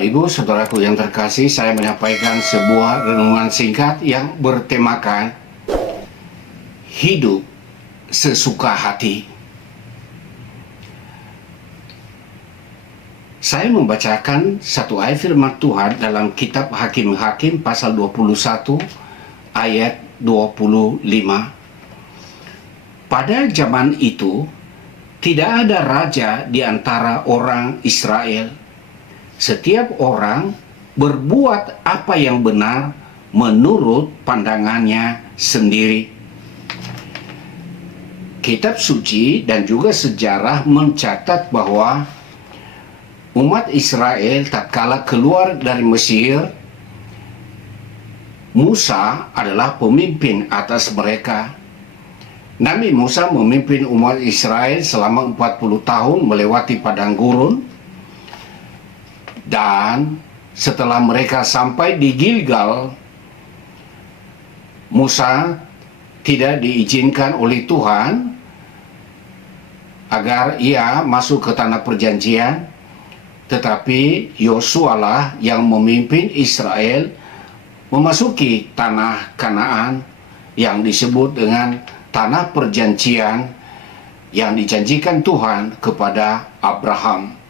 Bapak Ibu Saudaraku yang terkasih, saya menyampaikan sebuah renungan singkat yang bertemakan hidup sesuka hati. Saya membacakan satu ayat firman Tuhan dalam kitab Hakim-Hakim pasal 21 ayat 25. Pada zaman itu tidak ada raja di antara orang Israel. Setiap orang berbuat apa yang benar menurut pandangannya sendiri. Kitab suci dan juga sejarah mencatat bahwa umat Israel tatkala keluar dari Mesir, Musa adalah pemimpin atas mereka. Nabi Musa memimpin umat Israel selama 40 tahun melewati padang gurun. Dan setelah mereka sampai di Gilgal, Musa tidak diizinkan oleh Tuhan agar ia masuk ke tanah perjanjian, tetapi Yosua lah yang memimpin Israel memasuki tanah Kanaan yang disebut dengan tanah perjanjian yang dijanjikan Tuhan kepada Abraham.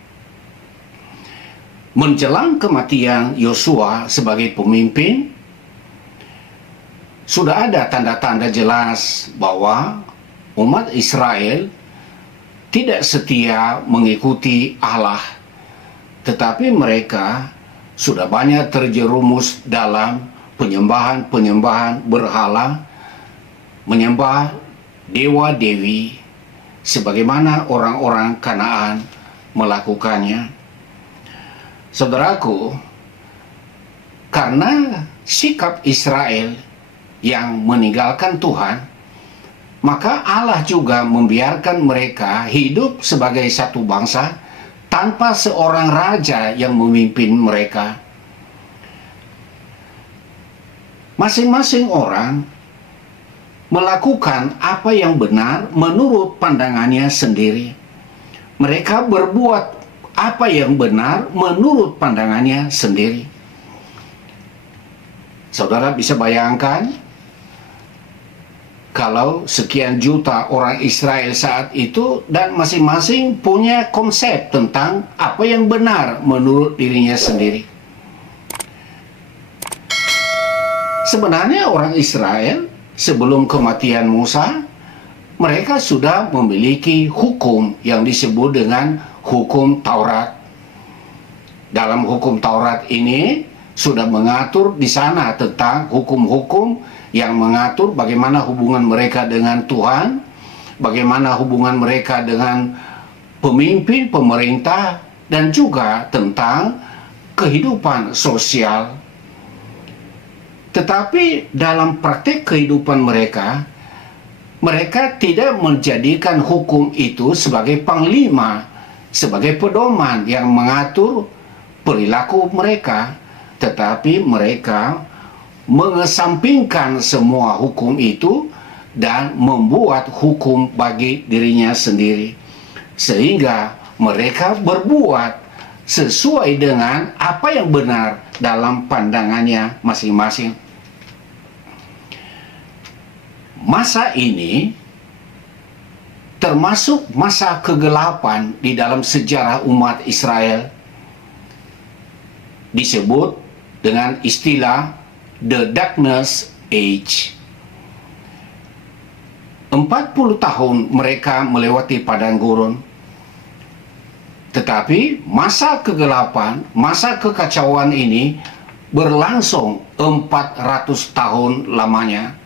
Menjelang kematian Yosua sebagai pemimpin, sudah ada tanda-tanda jelas bahwa umat Israel tidak setia mengikuti Allah, tetapi mereka sudah banyak terjerumus dalam penyembahan berhala, menyembah dewa-dewi sebagaimana orang-orang Kanaan melakukannya. Saudaraku, karena sikap Israel yang meninggalkan Tuhan, maka Allah juga membiarkan mereka hidup sebagai satu bangsa tanpa seorang raja yang memimpin mereka. Masing-masing orang melakukan apa yang benar menurut pandangannya sendiri. Mereka berbuat apa yang benar menurut pandangannya sendiri. Saudara bisa bayangkan kalau sekian juta orang Israel saat itu dan masing-masing punya konsep tentang apa yang benar menurut dirinya sendiri. Sebenarnya orang Israel sebelum kematian Musa, mereka sudah memiliki hukum yang disebut dengan hukum Taurat. Dalam hukum Taurat ini sudah mengatur di sana tentang hukum-hukum yang mengatur bagaimana hubungan mereka dengan Tuhan, bagaimana hubungan mereka dengan pemimpin, pemerintah, dan juga tentang kehidupan sosial. Tetapi dalam praktek kehidupan mereka, mereka tidak menjadikan hukum itu sebagai panglima, sebagai pedoman yang mengatur perilaku mereka, tetapi mereka mengesampingkan semua hukum itu dan membuat hukum bagi dirinya sendiri, sehingga mereka berbuat sesuai dengan apa yang benar dalam pandangannya masing-masing. Masa ini termasuk masa kegelapan di dalam sejarah umat Israel, disebut dengan istilah The Darkness Age. 40 tahun mereka melewati padang gurun, tetapi masa kegelapan, masa kekacauan ini berlangsung 400 tahun lamanya.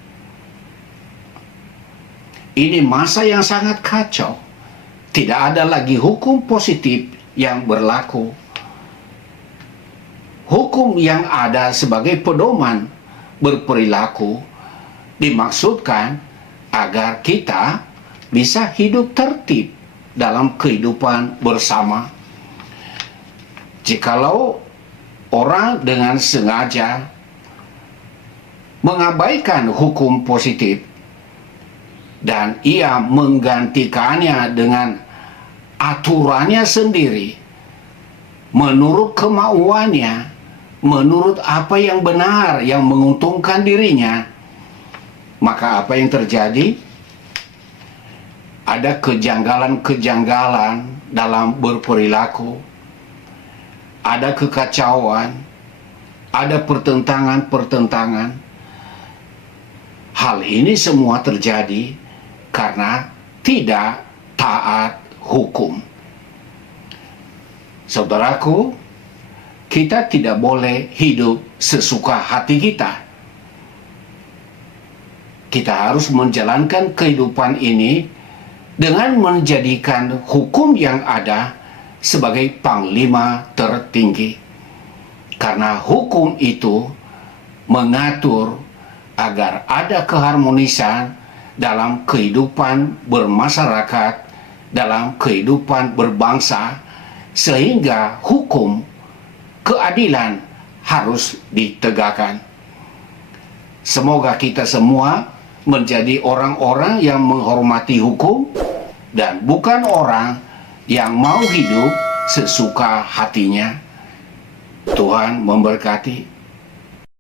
Ini masa yang sangat kacau. Tidak ada lagi hukum positif yang berlaku. Hukum yang ada sebagai pedoman berperilaku dimaksudkan agar kita bisa hidup tertib dalam kehidupan bersama. Jikalau orang dengan sengaja mengabaikan hukum positif dan ia menggantikannya dengan aturannya sendiri, menurut kemauannya, menurut apa yang benar, yang menguntungkan dirinya, maka apa yang terjadi? Ada kejanggalan-kejanggalan dalam berperilaku, ada kekacauan, ada pertentangan-pertentangan. Hal ini semua terjadi karena tidak taat hukum. Saudaraku, kita tidak boleh hidup sesuka hati kita. Kita harus menjalankan kehidupan ini dengan menjadikan hukum yang ada sebagai panglima tertinggi. Karena hukum itu mengatur agar ada keharmonisan dalam kehidupan bermasyarakat, dalam kehidupan berbangsa, sehingga hukum, keadilan harus ditegakkan. Semoga kita semua menjadi orang-orang yang menghormati hukum dan bukan orang yang mau hidup sesuka hatinya. Tuhan memberkati.